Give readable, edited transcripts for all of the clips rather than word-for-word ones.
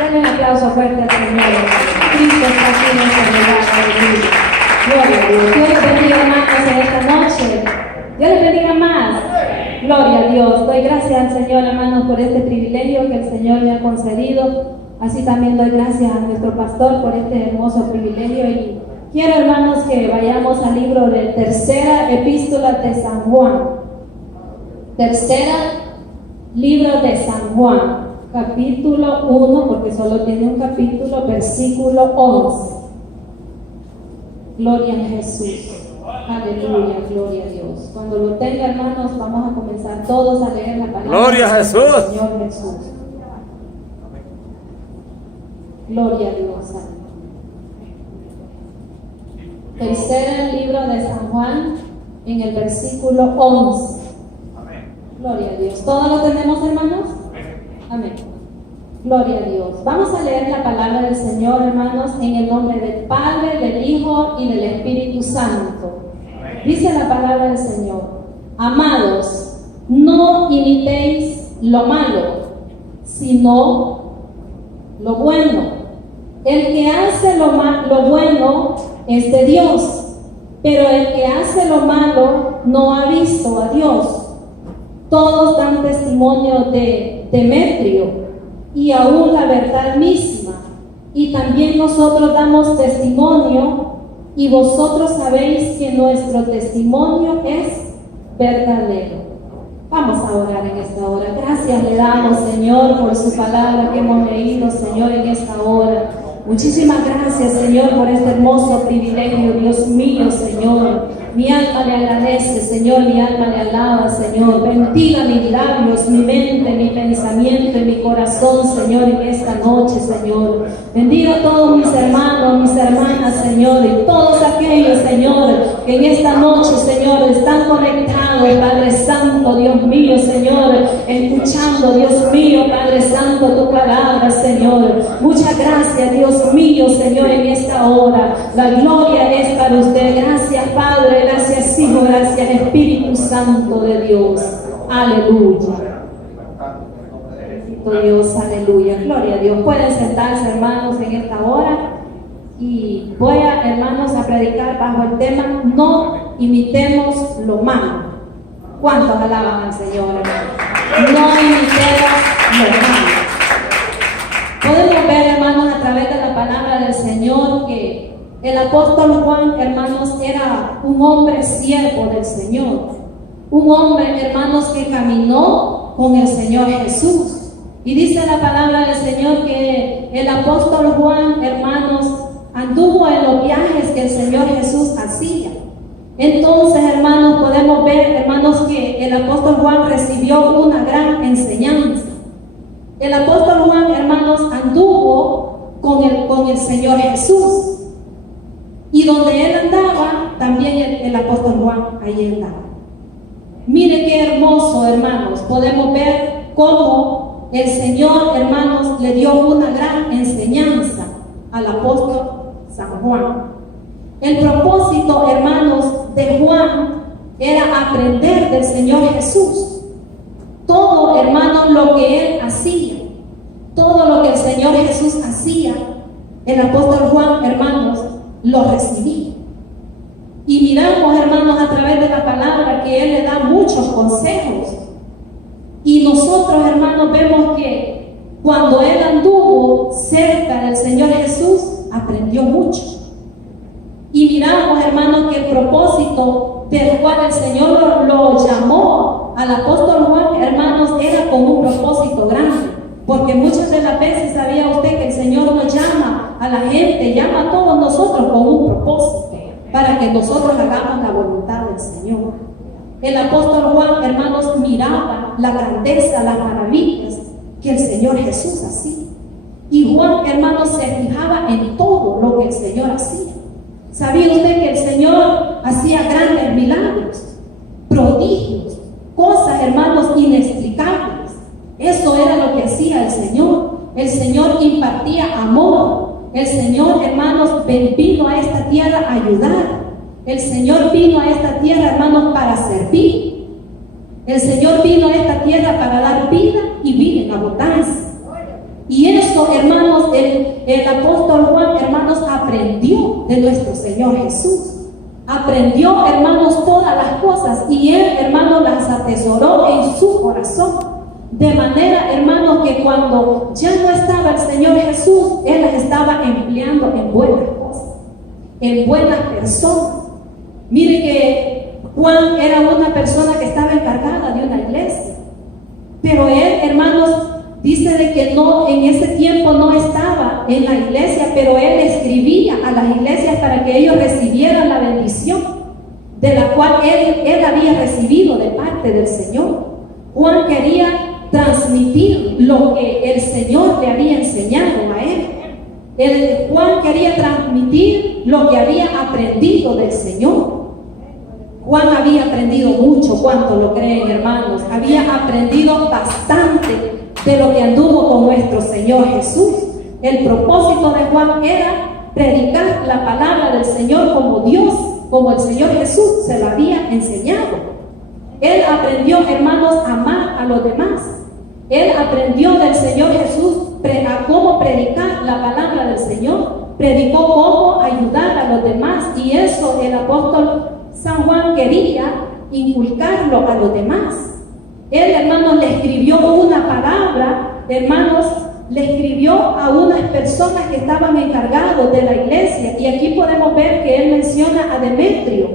Denle un aplauso fuerte al Señor. Cristo está aquí en este lugar. Aleluya. Gloria a Dios. Dios les bendiga, hermanos, en esta noche. Dios les bendiga más. Gloria a Dios. Doy gracias al Señor, hermanos, por este privilegio que el Señor me ha concedido. Así también doy gracias a nuestro pastor por este hermoso privilegio. Y quiero, hermanos, que vayamos al libro de Tercera Epístola de San Juan. Tercera libro de San Juan, capítulo 1, porque solo tiene un capítulo, versículo 11. Gloria a Jesús. Aleluya, gloria a Dios. Cuando lo tenga, hermanos, vamos a comenzar todos a leer la palabra. Gloria a Jesús. Del Señor Jesús. Gloria a Dios. Tercer libro de San Juan, en el versículo 11. Gloria a Dios. ¿Todos lo tenemos, hermanos? Amén. Gloria a Dios. Vamos a leer la palabra del Señor, hermanos, en el nombre del Padre, del Hijo y del Espíritu Santo. Dice la palabra del Señor: amados, no imitéis lo malo, sino lo bueno. El que hace lo bueno es de Dios, pero el que hace lo malo no ha visto a Dios. Todos dan testimonio de Demetrio y aún la verdad misma, y también nosotros damos testimonio, y vosotros sabéis que nuestro testimonio es verdadero. Vamos a orar en esta hora. Gracias le damos, Señor, por su palabra que hemos leído, Señor, en esta hora. Muchísimas gracias, Señor, por este hermoso privilegio, Dios mío, Señor. Mi alma le agradece, Señor, mi alma le alaba, Señor. Bendiga mis labios, mi mente, mi pensamiento y mi corazón, Señor, en esta noche, Señor. Bendiga a todos mis hermanos, mis hermanas, Señor, y todos aquellos, Señor, que en esta noche, Señor, están conectados, Padre Santo, Dios mío, Señor, escuchando, Dios mío, Padre Santo, tu palabra, Señor. Muchas gracias, Dios mío, Señor, en esta hora. La gloria es para usted. Gracias, Padre. Gracias, Hijo, gracias, Espíritu Santo de Dios. Aleluya. Dios, aleluya. Gloria a Dios. Pueden sentarse, hermanos, en esta hora. Y voy a, hermanos, a predicar bajo el tema: no imitemos lo malo. ¿Cuántos alaban al Señor, hermanos? No imitemos lo malo. Podemos ver, hermanos, a través de la palabra del Señor que el apóstol Juan, hermanos, era un hombre siervo del Señor. Un hombre, hermanos, que caminó con el Señor Jesús. Y dice la palabra del Señor que el apóstol Juan, hermanos, anduvo en los viajes que el Señor Jesús hacía. Entonces, hermanos, podemos ver, hermanos, que el apóstol Juan recibió una gran enseñanza. El apóstol Juan, hermanos, anduvo con el Señor Jesús. Y donde él andaba, también el apóstol Juan ahí andaba. Mire qué hermoso, hermanos. Podemos ver cómo el Señor, hermanos, le dio una gran enseñanza al apóstol San Juan. El propósito, hermanos, de Juan era aprender del Señor Jesús. Todo, hermanos, lo que él hacía, todo lo que el Señor Jesús hacía, el apóstol Juan, hermanos, lo recibí. Y miramos, hermanos, a través de la palabra que él le da muchos consejos. Y nosotros, hermanos, vemos que cuando él anduvo cerca del Señor Jesús, aprendió mucho. Y miramos, hermanos, que el propósito del cual el Señor lo llamó al apóstol Juan, hermanos, era con un propósito grande. Porque muchas de las veces sabía usted que el Señor nos llama a la gente, llama a todos nosotros con un propósito, para que nosotros hagamos la voluntad del Señor. El apóstol Juan, hermanos, miraba la grandeza, las maravillas que el Señor Jesús hacía. Y Juan, hermanos, se fijaba en todo lo que el Señor hacía. ¿Sabía usted que el Señor hacía grandes milagros, prodigios, cosas, hermanos, inexplicables? Eso era lo que hacía el Señor. El Señor impartía amor. El Señor, hermanos, vino a esta tierra a ayudar. El Señor vino a esta tierra, hermanos, para servir. El Señor vino a esta tierra para dar vida y vida en abundancia. Y eso, hermanos, el apóstol Juan, hermanos, aprendió de nuestro Señor Jesús. Aprendió, hermanos, todas las cosas y él, hermanos, las atesoró en su corazón. De manera, hermanos, que cuando ya no estaba el Señor Jesús, él las estaba empleando en buenas cosas, en buenas personas. Mire que Juan era una persona que estaba encargada de una iglesia, pero él, hermanos, dice de que no, en ese tiempo no estaba en la iglesia, pero él escribía a las iglesias para que ellos recibieran la bendición de la cual él había recibido de parte del Señor. Juan quería transmitir lo que el Señor le había enseñado a él. Juan quería transmitir lo que había aprendido del Señor. Juan había aprendido mucho, ¿cuánto lo creen, hermanos? Había aprendido bastante de lo que anduvo con nuestro Señor Jesús. El propósito de Juan era predicar la palabra del Señor como Dios, como el Señor Jesús se la había enseñado. Él aprendió, hermanos, a amar a los demás. Él aprendió del Señor Jesús a cómo predicar la palabra del Señor. Predicó cómo ayudar a los demás, y eso el apóstol San Juan quería inculcarlo a los demás. Él, hermanos, le escribió una palabra, hermanos, le escribió a unas personas que estaban encargados de la iglesia. Y aquí podemos ver que él menciona a Demetrio.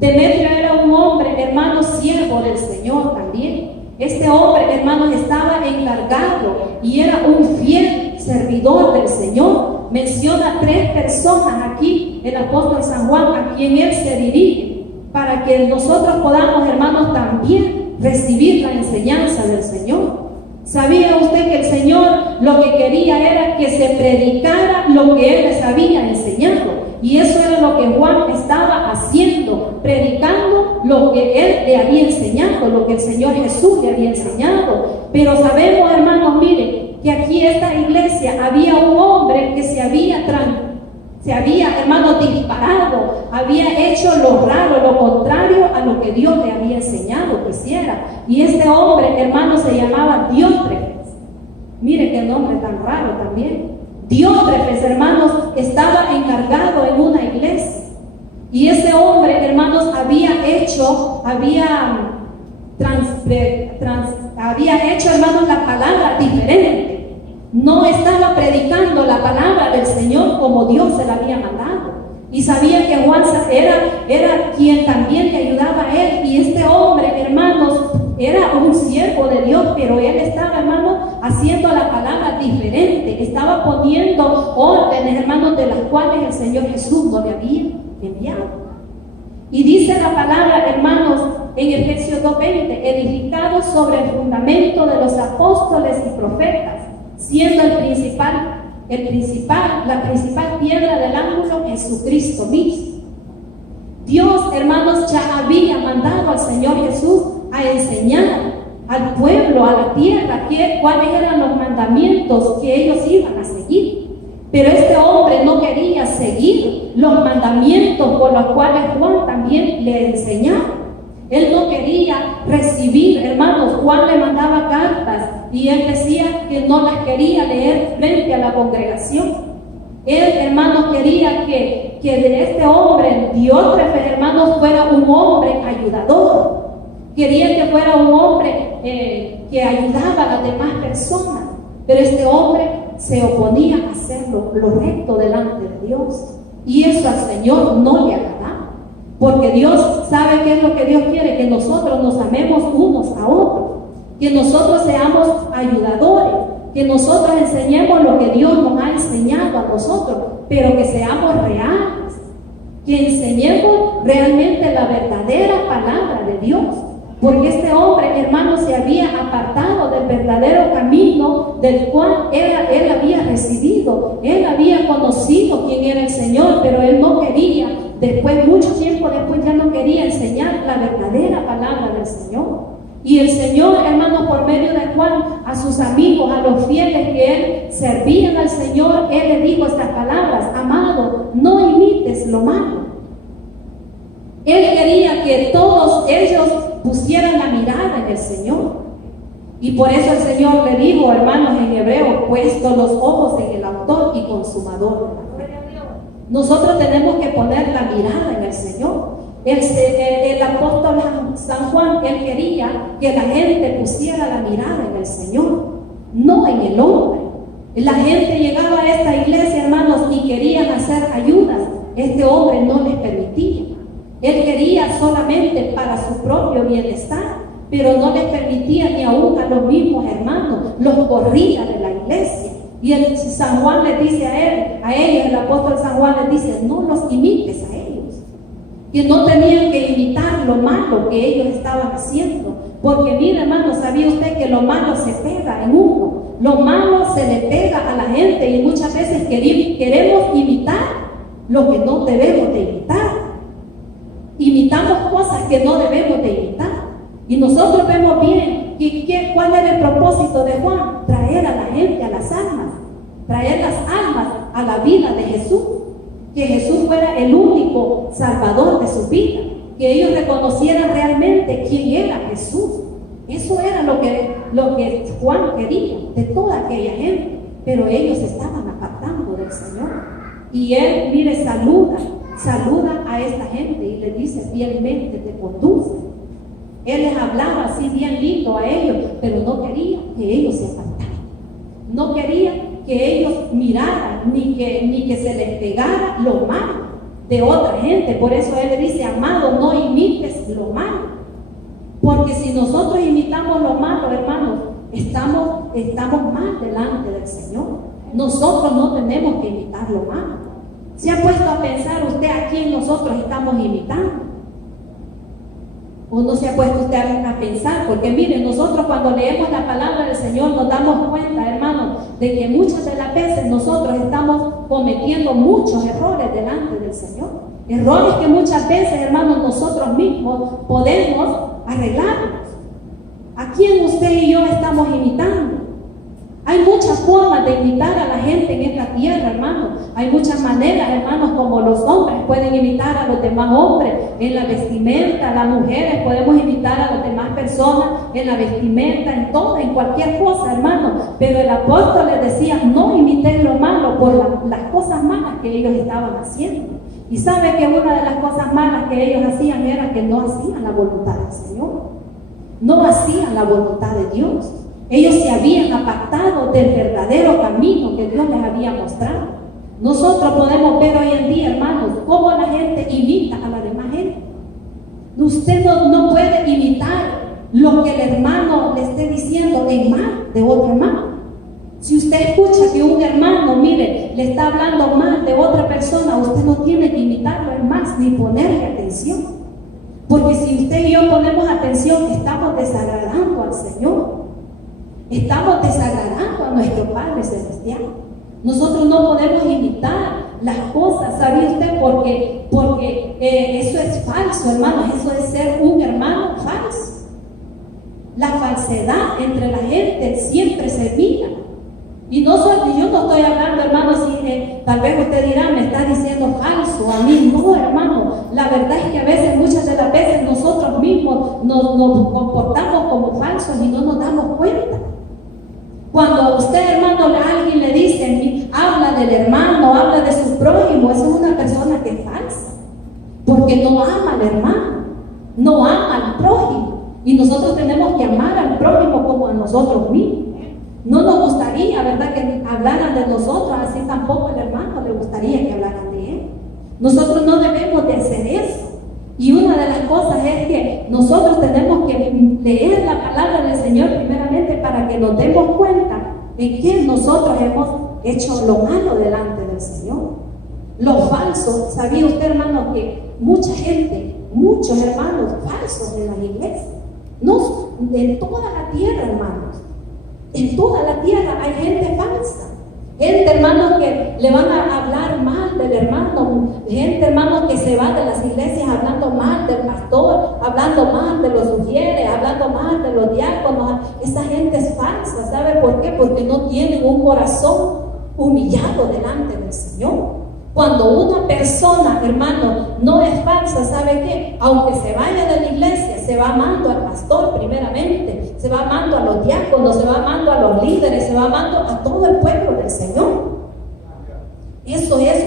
Demetrio era un hombre, hermanos, siervo del Señor también. Este hombre, hermanos, estaba encargado y era un fiel servidor del Señor. Menciona 3 personas aquí, el apóstol San Juan, a quien él se dirige, para que nosotros podamos, hermanos, también recibir la enseñanza del Señor. ¿Sabía usted que el Señor lo que quería era que se predicara lo que Él les había enseñado? Y eso era lo que Juan estaba haciendo, predicando lo que Él le había enseñado, lo que el Señor Jesús le había enseñado. Pero sabemos, hermanos, miren, que aquí en esta iglesia había un hombre que se había, hermanos, disparado, había hecho lo raro, lo contrario a lo que Dios le había enseñado que hiciera. Y este hombre, hermanos, se llamaba Diótrefes. Mire qué nombre tan raro también. Diótrefes, hermanos, estaba encargado en una iglesia. Y ese hombre, hermanos, había hecho, hermanos, la palabra diferente. No estaba predicando la palabra del Señor como Dios se la había mandado. Y sabía que Juan era quien también le ayudaba a él. Y este hombre, hermanos, era un siervo de Dios, pero él estaba, hermanos, haciendo la palabra diferente. Estaba poniendo órdenes, hermanos, de las cuales el Señor Jesús no le había enviado. Y dice la palabra, hermanos, en Efesios 2:20, edificados sobre el fundamento de los apóstoles y profetas, siendo la principal piedra del ángulo Jesucristo mismo. Dios, hermanos, ya había mandado al Señor Jesús a enseñar al pueblo, a la tierra, cuáles eran los mandamientos que ellos iban a seguir. Pero este hombre no quería seguir los mandamientos por los cuales Juan también le enseñaba. Él no quería recibir, hermanos. Juan le mandaba cartas y él decía que no las quería leer frente a la congregación. Él, hermanos, quería que de este hombre, Diótrefes, hermanos, fuera un hombre ayudador. Quería que fuera un hombre que ayudaba a las demás personas. Pero este hombre se oponía a hacer lo recto delante de Dios. Y eso al Señor no le agradaba. Porque Dios sabe qué es lo que Dios quiere, que nosotros nos amemos unos a otros, que nosotros seamos ayudadores, que nosotros enseñemos lo que Dios nos ha enseñado a nosotros, pero que seamos reales, que enseñemos realmente la verdadera palabra de Dios. Porque este hombre, hermano, se había apartado del verdadero camino del cual él había recibido. Él había conocido quién era el Señor, pero él no quería, mucho tiempo después, ya no quería enseñar la verdadera palabra del Señor. Y el Señor, hermano, por medio de Juan, a sus amigos, a los fieles que él servían al Señor, él le dijo estas palabras: amado, no imites lo malo. Él quería que todos ellos pusieran la mirada en el Señor. Y por eso el Señor le dijo, hermanos, en Hebreos puesto los ojos en el autor y consumador de la fe. Nosotros tenemos que poner la mirada en el Señor. El apóstol San Juan, él quería que la gente pusiera la mirada en el Señor, no en el hombre. La gente llegaba a esta iglesia, hermanos, y querían hacer ayudas. Este hombre no les permitía. Él quería solamente para su propio bienestar, pero no les permitía ni aún a los mismos hermanos, los corría de la iglesia. Y el San Juan les dice a ellos, el apóstol San Juan les dice: no los imites a ellos, que no tenían que imitar lo malo que ellos estaban haciendo, porque mire, hermano, ¿sabía usted que lo malo se pega en uno? Lo malo se le pega a la gente y muchas veces queremos imitar lo que no debemos de imitar. Imitamos cosas que no debemos de imitar. Y nosotros vemos bien cuál era el propósito de Juan: traer a la gente a las almas, traer las almas a la vida de Jesús, que Jesús fuera el único salvador de su vida, que ellos reconocieran realmente quién era Jesús. Eso era lo que Juan quería de toda aquella gente, pero ellos estaban apartando del Señor. Y él, mire, saluda a esta gente y le dice: fielmente te conduce. Él les hablaba así bien lindo a ellos, pero no quería que ellos se apartaran. No quería que ellos miraran ni que se les pegara lo malo de otra gente. Por eso él le dice: amado, no imites lo malo. Porque si nosotros imitamos lo malo, hermanos, estamos mal delante del Señor. Nosotros no tenemos que imitar lo malo. ¿Se ha puesto a pensar usted a quién nosotros estamos imitando? ¿O no se ha puesto usted a pensar? Porque miren, nosotros cuando leemos la palabra del Señor nos damos cuenta, hermanos, de que muchas de las veces nosotros estamos cometiendo muchos errores delante del Señor. Errores que muchas veces, hermanos, nosotros mismos podemos arreglarnos. ¿A quién usted y yo estamos imitando? Hay muchas formas de imitar a la gente en esta tierra, hermanos. Hay muchas maneras, hermanos, como los hombres pueden imitar a los demás hombres en la vestimenta, las mujeres podemos imitar a las demás personas en la vestimenta, en todo, en cualquier cosa, hermanos. Pero el apóstol les decía: no imiten lo malo por las cosas malas que ellos estaban haciendo. Y sabe que una de las cosas malas que ellos hacían era que no hacían la voluntad del Señor, no hacían la voluntad de Dios. Ellos se habían apartado del verdadero camino que Dios les había mostrado. Nosotros podemos ver hoy en día, hermanos, cómo la gente imita a la demás gente. Usted no puede imitar lo que el hermano le esté diciendo en mal de otro hermano. Si usted escucha que un hermano, mire, le está hablando mal de otra persona, usted no tiene que imitarlo, es más, ni ponerle atención. Porque si usted y yo ponemos atención, estamos desagradando al Señor. Estamos desagradando a nuestro Padre Celestial. Nosotros no podemos imitar las cosas, ¿sabía usted? Porque eso es falso, hermanos. Eso es ser un hermano falso. La falsedad entre la gente siempre se mira. Y yo no estoy hablando, hermanos, tal vez usted dirá: me está diciendo falso a mí. No, hermano, la verdad es que a veces, muchas de las veces, nosotros mismos nos comportamos como falsos y no nos damos cuenta. Cuando a usted, hermano, a alguien le dice, habla del hermano, habla de su prójimo, esa es una persona que es falsa, porque no ama al hermano, no ama al prójimo. Y nosotros tenemos que amar al prójimo como a nosotros mismos. No nos gustaría, ¿verdad?, que hablaran de nosotros, así tampoco al hermano le gustaría que hablaran de él. Nosotros no debemos de hacer eso. Y una de las cosas es que nosotros tenemos que leer la palabra del Señor primeramente para que nos demos cuenta en que nosotros hemos hecho lo malo delante del Señor. Lo falso. ¿Sabía usted, hermano, que mucha gente, muchos hermanos falsos en las iglesias? No, en toda la tierra, hermanos. En toda la tierra hay gente falsa. Gente, hermanos, que le van a hablar mal del hermano. Gente, hermanos, que se va de las iglesias hablando mal del pastor, hablando mal de los sugieres, hablando mal de los diáconos. Esa gente es falsa. ¿Sabe por qué? Porque no tienen un corazón humillado delante del Señor. Cuando una persona, hermano, no es falsa, ¿sabe qué? Aunque se vaya de la iglesia, se va amando al pastor primeramente, se va amando a los diáconos, se va amando a los líderes, se va amando a todo el pueblo del Señor. Eso es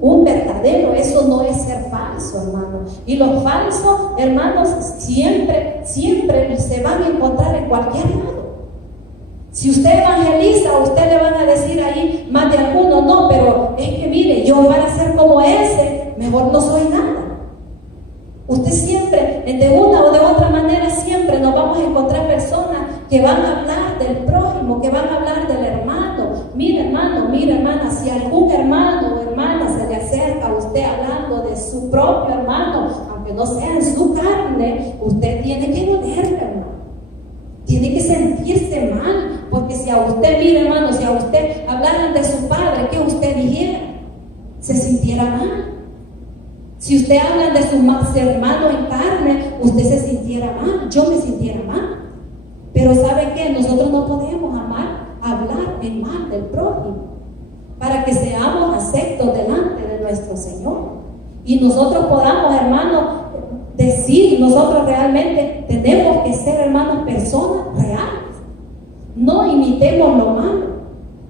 un verdadero, eso no es ser falso, hermano. Y los falsos, hermanos, siempre se van a encontrar en cualquier lado. Si usted evangeliza, a usted le van a decir ahí más de algunos, no, pero es que mire, yo para ser como ese, mejor no soy nada. Usted siempre, de una o de otra manera, siempre nos vamos a encontrar personas que van a hablar del prójimo, que van a hablar del hermano. Mira hermano, mira hermana, si algún hermano o hermana se le acerca a usted hablando de su propio hermano, aunque no sea en su carne, usted tiene que dolerle, hermano. Tiene que sentirse mal, porque si a usted, mira hermano, si a usted hablaran de su padre, ¿qué usted dijera? Se sintiera mal. Si usted habla de su hermano en carne, usted se sintiera mal, yo me sintiera mal. Pero ¿sabe qué? Nosotros no podemos hablar en mal del prójimo, para que seamos aceptos delante de nuestro Señor. Y nosotros podamos, hermanos, decir, nosotros realmente tenemos que ser, hermanos, personas reales. No imitemos lo malo.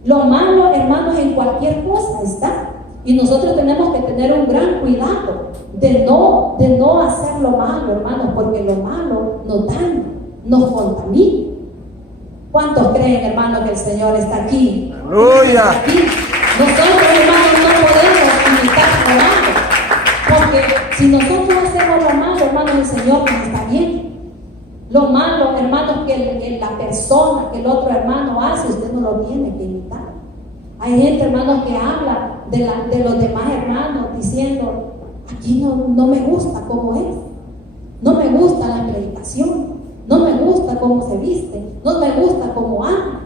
Lo malo, hermanos, en cualquier cosa está. Y nosotros tenemos que tener un gran cuidado de no hacer lo malo, hermanos, porque lo malo nos daña, nos contamina. ¿Cuántos creen, hermanos, que el Señor está aquí? ¡Aleluya! Nosotros, hermanos, no podemos imitar lo malo, porque si nosotros hacemos lo malo, hermanos, el Señor nos está bien. Lo malo, hermanos, que la persona, que el otro hermano hace, usted no lo tiene que imitar. Hay gente, hermanos, que habla de los demás hermanos diciendo, aquí no me gusta cómo es, no me gusta la predicación, no me gusta cómo se viste, no me gusta cómo habla.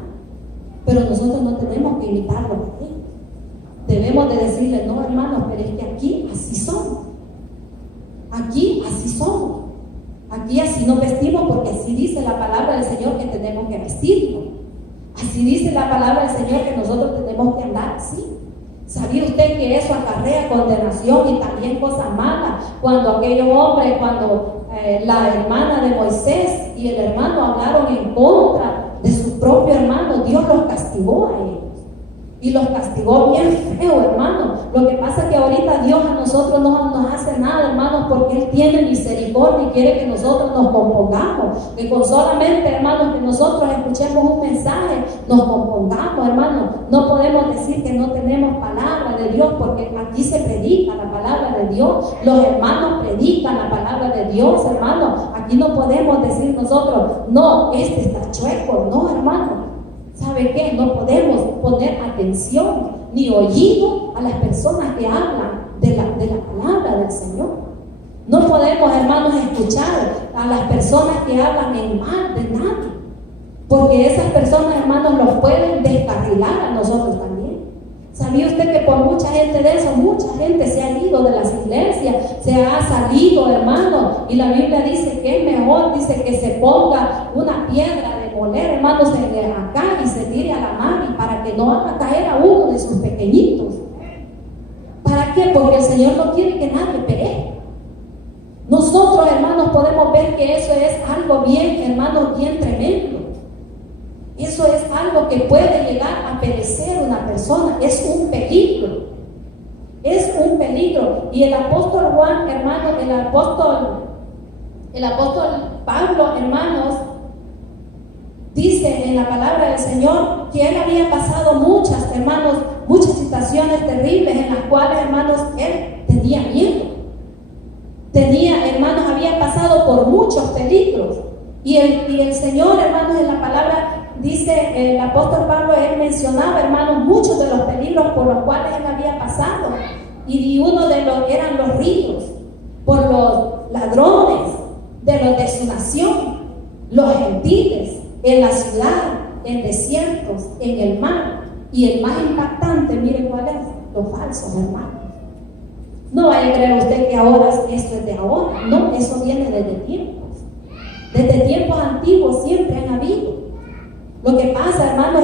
Pero nosotros no tenemos que imitarlo a ellos. Debemos de decirle, no hermanos, pero es que aquí así somos. Aquí así somos. Aquí así nos vestimos, porque así dice la palabra del Señor que tenemos que vestirnos. Así dice la palabra del Señor que nosotros tenemos que andar así. ¿Sabía usted que eso acarrea condenación y también cosas malas? Cuando aquellos hombres, la hermana de Moisés y el hermano hablaron en contra de su propio hermano, Dios los castigó a ellos. Y los castigó bien feo, hermano. Lo que pasa es que ahorita Dios a nosotros no nos hace nada, hermanos, porque Él tiene misericordia y quiere que nosotros nos compongamos. Que con solamente, hermanos, que nosotros escuchemos un mensaje, nos compongamos, hermanos. No podemos decir que no tenemos palabra de Dios, porque aquí se predica la palabra de Dios. Los hermanos predican la palabra de Dios, hermanos. Aquí no podemos decir nosotros, no, este está chueco. No, hermanos. ¿Sabe qué? No podemos poner atención ni oído a las personas que hablan de la palabra del Señor. No podemos, hermanos, escuchar a las personas que hablan en mal de nadie, porque esas personas, hermanos, los pueden descarrilar a nosotros también. ¿Sabía usted que por mucha gente de eso, mucha gente se ha ido de las iglesias, se ha salido, hermanos? Y la Biblia dice que es mejor, dice que se ponga una piedra de moler, hermanos, acá y se tire a la mar, para que no haga caer a uno de sus pequeñitos. ¿Para qué? Porque el Señor no quiere que nadie perezca. Nosotros, hermanos, podemos ver que eso es algo bien, hermanos, bien tremendo. Eso es algo que puede llegar a perecer una persona. Es un peligro. Es un peligro. Y el apóstol Juan, hermanos, el apóstol Pablo, hermanos, dice en la palabra del Señor que él había pasado muchas situaciones terribles en las cuales, hermanos, él tenía miedo. Hermanos, había pasado por muchos peligros. Y el Señor, hermanos, en la palabra dice, el apóstol Pablo, él mencionaba, hermanos, muchos de los peligros por los cuales él había pasado. Y uno de los eran los ríos, por los ladrones de su nación, los gentiles, en la ciudad, en desiertos, en el mar. Y el más impactante, miren cuál es, los falsos hermanos. No vaya a creer usted que ahora esto es de ahora. No, eso viene desde tiempos. Desde tiempos antiguos siempre han habido. Lo que pasa, hermanos,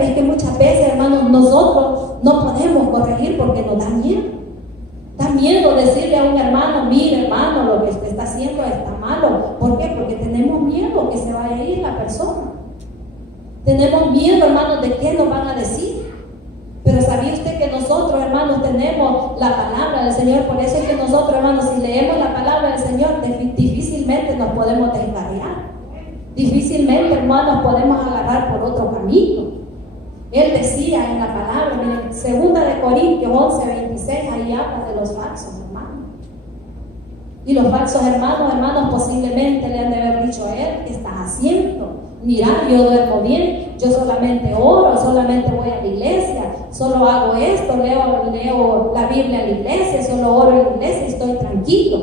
es que muchas veces, hermanos, nosotros no podemos corregir porque nos da miedo. Da miedo decirle a un hermano, mire, hermano, lo que usted está haciendo está malo. ¿Por qué? Porque tenemos miedo que se vaya a ir la persona. Tenemos miedo, hermanos, de qué nos van a decir. Pero ¿sabía usted que nosotros, hermanos, tenemos la palabra del Señor? Por eso es que nosotros, hermanos, si leemos la palabra del Señor, difícilmente nos podemos descarriar. Difícilmente, hermanos, podemos agarrar por otro camino. Él decía en la palabra, miren, 2 Corintios 11:26, ahí habla de los falsos hermanos. Y los falsos hermanos, posiblemente le han de haber dicho a él, ¿qué estás haciendo? Mira, yo duermo bien, yo solamente oro, solamente voy a la iglesia, solo hago esto, leo la Biblia en la iglesia, solo oro en la iglesia y estoy tranquilo.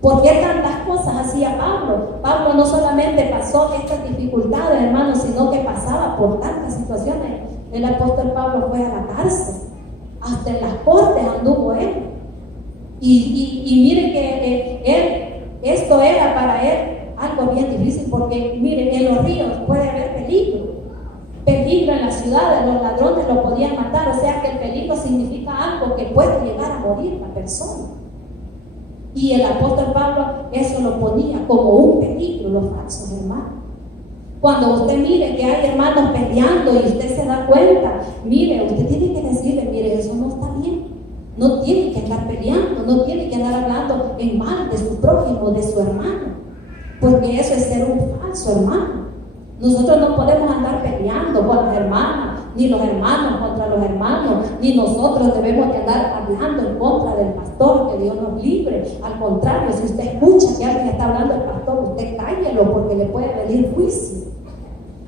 ¿Por qué tantas cosas hacía Pablo? Pablo no solamente pasó estas dificultades, hermanos, sino que pasaba por tantas situaciones. El apóstol Pablo fue a la cárcel, hasta en las cortes anduvo él. Y mire que esto era para él algo bien difícil, porque miren, en los ríos puede haber peligro en las ciudades, los ladrones lo podían matar, o sea que el peligro significa algo que puede llegar a morir la persona. Y el apóstol Pablo eso lo ponía como un peligro, los falsos hermanos. Cuando usted mire que hay hermanos peleando y usted se da cuenta, mire, usted tiene que decirle, mire, eso no está bien. No tiene que andar peleando, no tiene que andar hablando en mal de su prójimo, de su hermano, porque eso es ser un falso hermano. Nosotros no podemos andar peleando con las hermanas, ni los hermanos contra los hermanos, ni nosotros debemos de andar hablando en contra del pastor, que Dios nos libre. Al contrario, si usted escucha que alguien está hablando del pastor, usted cállelo, porque le puede venir juicio.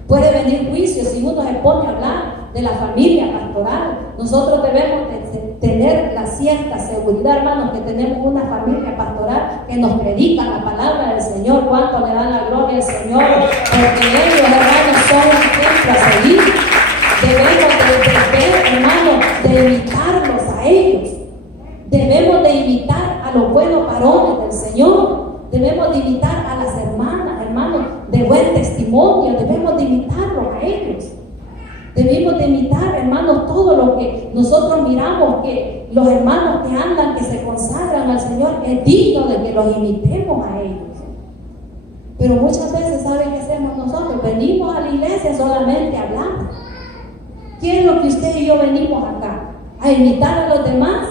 Puede venir juicio si uno se pone a hablar de la familia pastoral. Nosotros debemos de tener la cierta seguridad, hermanos, que tenemos una familia pastoral que nos predica la palabra del Señor. ¿Cuánto le dan la gloria al Señor? Porque ellos, hermanos, son un ejemplo a seguir. Debemos de hermanos, de imitarlos a ellos. Debemos de imitar a los buenos varones del Señor. Debemos de imitar a las hermanas, hermanos, de buen testimonio. Debemos de imitarlos a ellos. Debemos de imitar, hermanos, todo lo que nosotros miramos que los hermanos que andan, que se consagran al Señor, es digno de que los imitemos a ellos. Pero muchas veces, ¿saben qué hacemos nosotros? Venimos a la iglesia solamente a hablar. ¿Qué es lo que usted y yo venimos acá? ¿A imitar a los demás?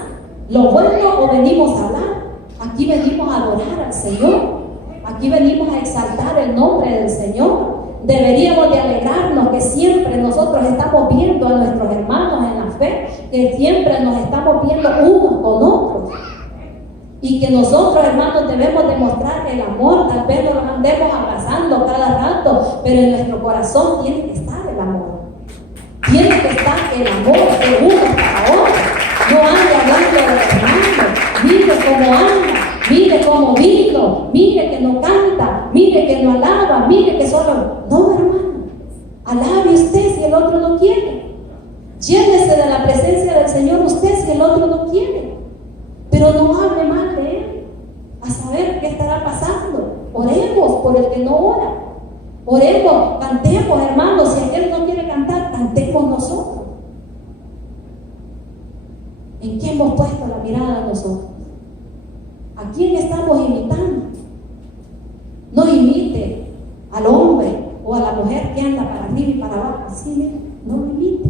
¿Lo bueno o venimos a hablar? Aquí venimos a adorar al Señor. Aquí venimos a exaltar el nombre del Señor. Deberíamos de alegrarnos que siempre nosotros estamos viendo a nuestros hermanos en la fe, que siempre nos estamos viendo unos con otros. Y que nosotros, hermanos, debemos demostrar el amor. Tal vez nos andemos abrazando cada rato, pero en nuestro corazón tiene que estar el amor. Tiene que estar el amor de uno para otro. No ande hablando de los hermanos. Mire cómo anda, mire cómo vino, mire que no canta, mire que no alaba, mire que solo... No, hermano. Alabe usted si el otro no quiere. Llévese de la presencia del Señor usted si el otro no quiere. Pero no hable mal de él. A saber qué estará pasando. Oremos por el que no ora. Oremos, cantemos, hermanos. Si aquel no quiere cantar, cantemos nosotros. ¿En qué hemos puesto la mirada nosotros? ¿A quién estamos imitando? No imite al hombre o a la mujer que anda para arriba y para abajo. Así no lo imite.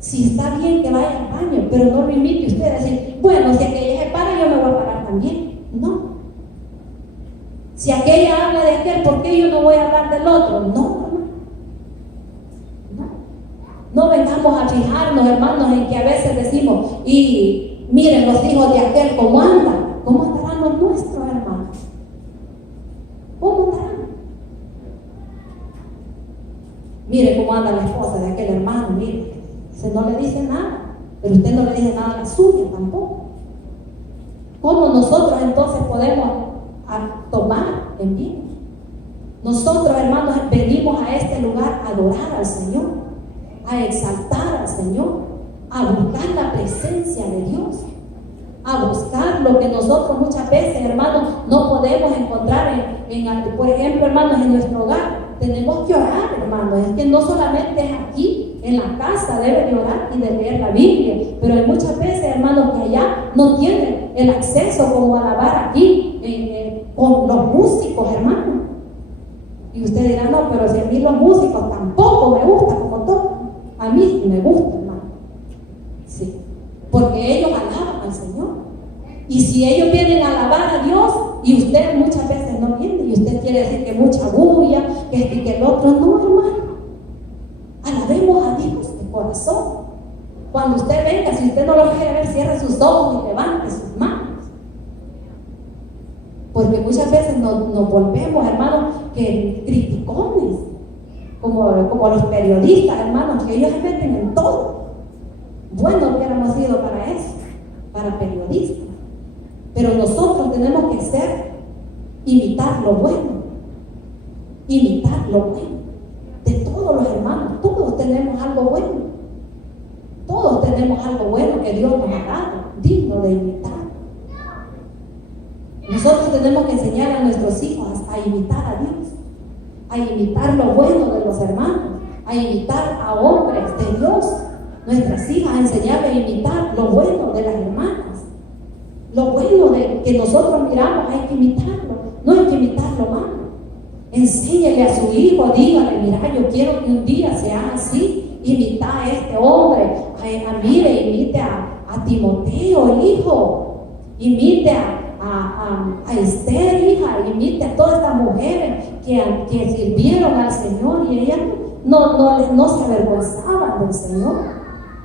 Si está bien que vaya al baño, pero no lo imite usted a decir, bueno, si aquella se para, yo me voy a parar también. No. Si aquella habla de aquel, ¿por qué yo no voy a hablar del otro? No. No vengamos a fijarnos, hermanos, en que a veces decimos, y miren los hijos de aquel cómo andan. ¿Cómo andarán los nuestros, hermanos? ¿Cómo andarán? Mire cómo anda la esposa de aquel hermano, mire. Usted no le dice nada, pero usted no le dice nada a la suya tampoco. ¿Cómo nosotros entonces podemos tomar en bien? Nosotros, hermanos, venimos a este lugar a adorar al Señor, a exaltar al Señor, a buscar la presencia de Dios, a buscar lo que nosotros muchas veces, hermanos, no podemos encontrar por ejemplo, hermanos, en nuestro hogar. tenemos que orar, hermano. Es que no solamente es aquí, en la casa debe de orar y de leer la Biblia, pero hay muchas veces, hermanos, que allá no tienen el acceso como a alabar aquí, con los músicos, hermano. Y usted dirá, no, pero si a mí los músicos tampoco me gustan como tocan. A mí sí me gusta, hermano. Sí, porque ellos alaban al Señor. Y si ellos vienen a alabar a Dios y usted muchas veces no viene, y usted quiere decir que mucha bulla, que el otro, no, hermano. Alabemos a Dios de corazón. Cuando usted venga, si usted no lo quiere ver, cierre sus ojos y levante sus manos. Porque muchas veces nos volvemos, hermanos, que criticones, como los periodistas, hermanos, que ellos se meten en todo. Bueno, hubiéramos sido para eso, para periodistas. Pero nosotros tenemos que imitar lo bueno. Imitar lo bueno. De todos los hermanos, todos tenemos algo bueno. Todos tenemos algo bueno que Dios nos ha dado, digno de imitar. Nosotros tenemos que enseñar a nuestros hijos a imitar a Dios, a imitar lo bueno de los hermanos, a imitar a hombres de Dios. Nuestras hijas, a enseñarles a imitar lo bueno de las hermanas. Lo bueno que nosotros miramos hay que imitarlo, no hay que imitarlo malo. Enséñele a su hijo, dígale, mira, yo quiero que un día sea así, imita a este hombre, mire, imite a Timoteo, el hijo, imite a Esther, hija, imite a todas estas mujeres que sirvieron al Señor, y ellas no se avergonzaban del Señor,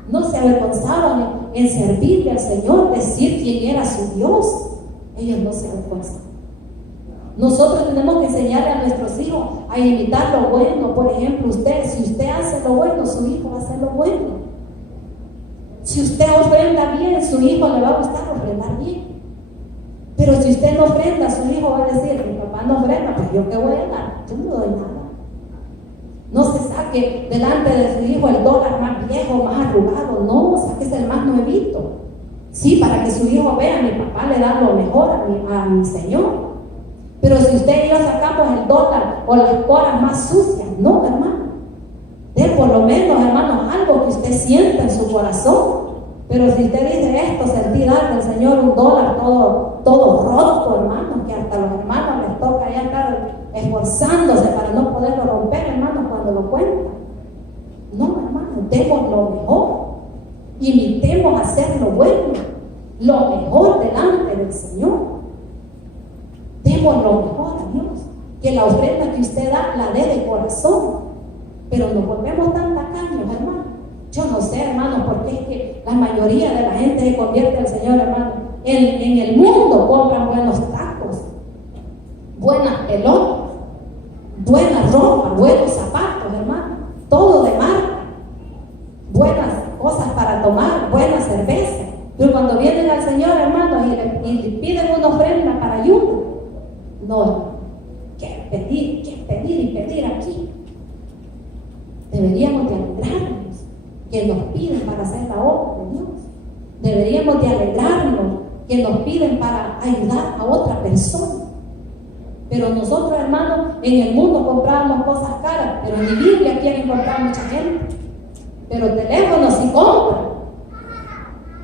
no se avergonzaban en servirle al Señor, decir quién era su Dios. Ellos no se avergonzaban. Nosotros tenemos que enseñarle a nuestros hijos a imitar lo bueno. Por ejemplo, si usted hace lo bueno, su hijo va a hacer lo bueno. Si usted ofrenda bien, su hijo le va a gustar ofrendar bien. Pero si usted no ofrenda, su hijo va a decir, mi papá no ofrenda, pues yo qué voy a dar, yo no doy nada. No se saque delante de su hijo el dólar más viejo, más arrugado, no, sáquese el más nuevito. Sí, para que su hijo vea, mi papá le da lo mejor a mi Señor. Pero si usted y yo sacamos el dólar o las coras más sucias, no, hermano. De por lo menos, hermanos, algo que usted sienta en su corazón. Pero si usted dice esto, sentí darle al Señor un dólar todo roto, hermanos, que hasta los hermanos les toca ya estar esforzándose para no poderlo romper, hermanos, cuando lo cuentan. No, hermanos, demos lo mejor. Imitemos hacer lo bueno, lo mejor delante del Señor. Demos lo mejor a Dios. Que la ofrenda que usted da, la dé de corazón. Pero nos volvemos tan tacaños, hermanos. Yo no sé, hermanos, porque es que la mayoría de la gente se convierte al Señor, hermano. En el mundo compran buenos tacos, buenas pelotas, buena ropa, buenos zapatos, hermano. Todo de marca. Buenas cosas para tomar, buena cerveza. Pero cuando vienen al Señor, hermanos, y le piden una ofrenda para ayuda, no, que pedir aquí. Deberíamos de alegrarnos que nos piden para hacer la obra de Dios. Deberíamos de alegrarnos que nos piden para ayudar a otra persona. Pero nosotros, hermanos, en el mundo compramos cosas caras, pero en mi Biblia quieren comprar mucha gente. Pero teléfonos sí compran.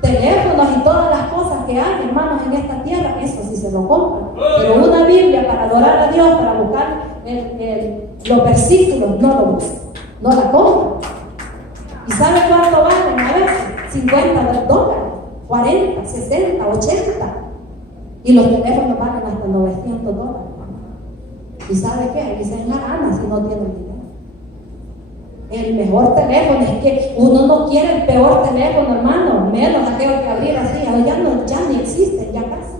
Teléfonos y todas las cosas que hay, hermanos, en esta tierra, eso sí se lo compran. Pero una Biblia para adorar a Dios, para buscar los versículos, no lo buscan, no la compran. ¿Y sabe cuánto valen? A veces, $50, 40, 60, 80. Y los teléfonos valen hasta $900. ¿Y sabe qué? Y se enganan si no tienen dinero. El mejor teléfono, es que uno no quiere el peor teléfono, hermano, menos aquello que abrir así, ya ni existen, ya casi.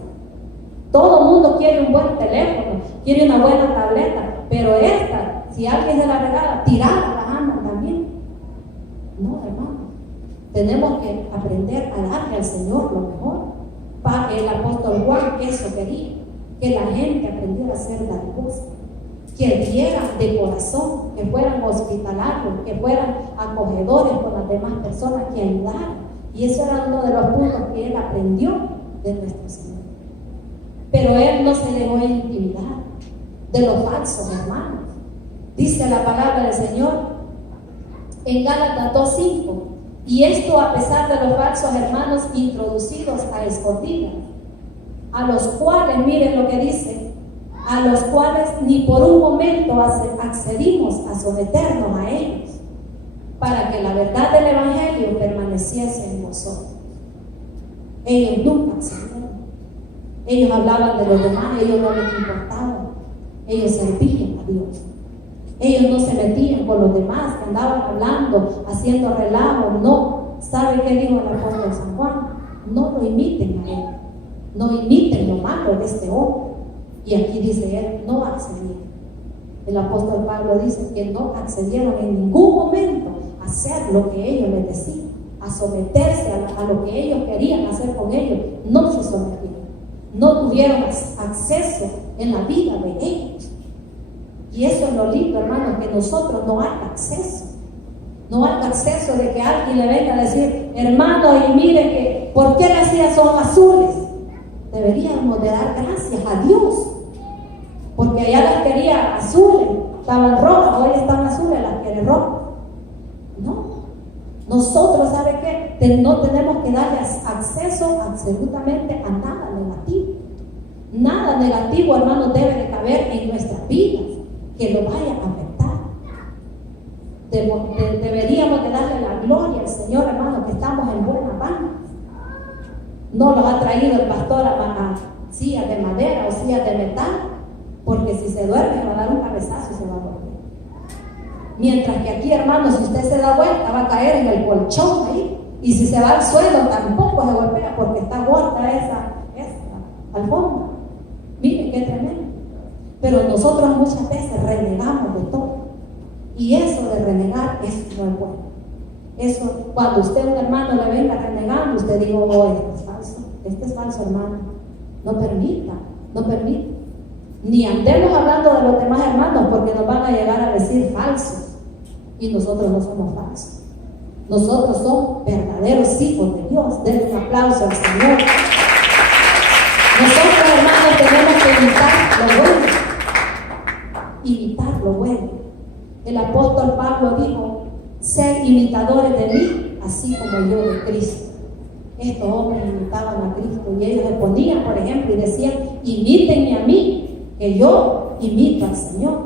Todo el mundo quiere un buen teléfono, quiere una buena tableta, pero esta, si alguien se la regala, tirada la andan también. No, hermano, tenemos que aprender a darle al Señor lo mejor. El apóstol Juan eso quería, que la gente aprendiera a ser dadivosa, que dieran de corazón, que fueran hospitalarios, que fueran acogedores con las demás personas, que ayudaran. Y eso era uno de los puntos que él aprendió de nuestro Señor. Pero él no se dejó intimidar de los falsos hermanos. Dice la palabra del Señor en Gálatas 2:5. Y esto a pesar de los falsos hermanos introducidos a escondidas, a los cuales, miren lo que dice, a los cuales ni por un momento accedimos a someternos a ellos, para que la verdad del Evangelio permaneciese en nosotros. Ellos nunca accedieron. Ellos hablaban de los demás, ellos no les importaba. Ellos servían a Dios. Ellos no se metían con los demás que andaban hablando, haciendo relajo. No. ¿Sabe qué dijo el apóstol San Juan? No lo imiten a él. No imiten lo malo de este hombre. Y aquí dice él, no accedieron. El apóstol Pablo dice que no accedieron en ningún momento a hacer lo que ellos les decían, a someterse a lo que ellos querían hacer con ellos. No se sometieron. No tuvieron acceso en la vida de ellos. Y eso es lo lindo, hermanos, que nosotros no hay acceso. No hay acceso de que alguien le venga a decir, hermano, y mire que, ¿por qué las sillas son azules? Deberíamos de dar gracias a Dios. Porque allá las quería azules, estaban rojas, hoy están azules, las quiere rojas. No. Nosotros, ¿sabe qué? No tenemos que darle acceso absolutamente a nada negativo. Nada negativo, hermanos, debe de caber en nuestras vidas que lo vaya a afectar. Deberíamos de darle la gloria al Señor, hermanos, que estamos en buena manos. No los ha traído el pastor a sillas de madera o sillas de metal, porque si se duerme se va a dar un cabezazo y se va a dormir. Mientras que aquí, hermanos, si usted se da vuelta va a caer en el colchón ahí, y si se va al suelo tampoco se golpea porque está gorda esa alfombra. Miren qué tremendo. Pero nosotros muchas veces renegamos de todo, y eso de renegar, eso no es bueno. Eso, cuando usted, un hermano, le venga renegando, usted diga, oh, este es falso, hermano. No permita. Ni andemos hablando de los demás hermanos, porque nos van a llegar a decir falsos, y nosotros no somos falsos. Nosotros somos verdaderos hijos de Dios. Denle un aplauso al Señor. Nosotros, hermanos, tenemos que imitar lo bueno. El apóstol Pablo dijo, sed imitadores de mí, así como yo de Cristo. Estos hombres imitaban a Cristo, y ellos le ponían, por ejemplo, y decían, imítenme a mí, que yo imito al Señor.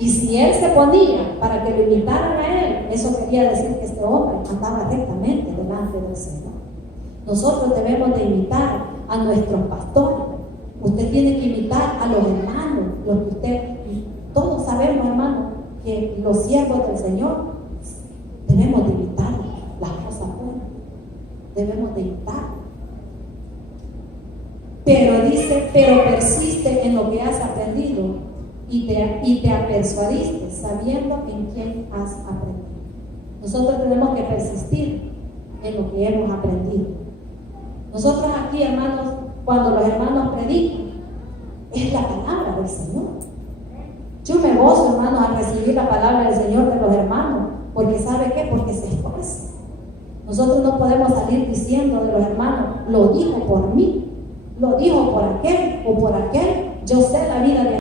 Y si él se ponía para que lo imitaran a él, eso quería decir que este hombre andaba rectamente delante del Señor. Nosotros debemos de imitar a nuestros pastores. Usted tiene que imitar a los hermanos, los que usted, todos sabemos, hermanos, que los siervos del Señor debemos de imitar las cosas buenas, debemos de imitar. Pero dice, pero persiste en lo que has aprendido y te apersuadiste sabiendo en quién has aprendido. Nosotros tenemos que persistir en lo que hemos aprendido. Nosotros aquí, hermanos, cuando los hermanos predican, es la palabra del Señor. Yo me gozo, hermanos, al recibir la palabra del Señor de los hermanos, porque ¿sabe qué? Porque se esfuerza. Nosotros no podemos salir diciendo de los hermanos, lo dijo por mí, lo dijo por aquel o por aquel. Yo sé la vida de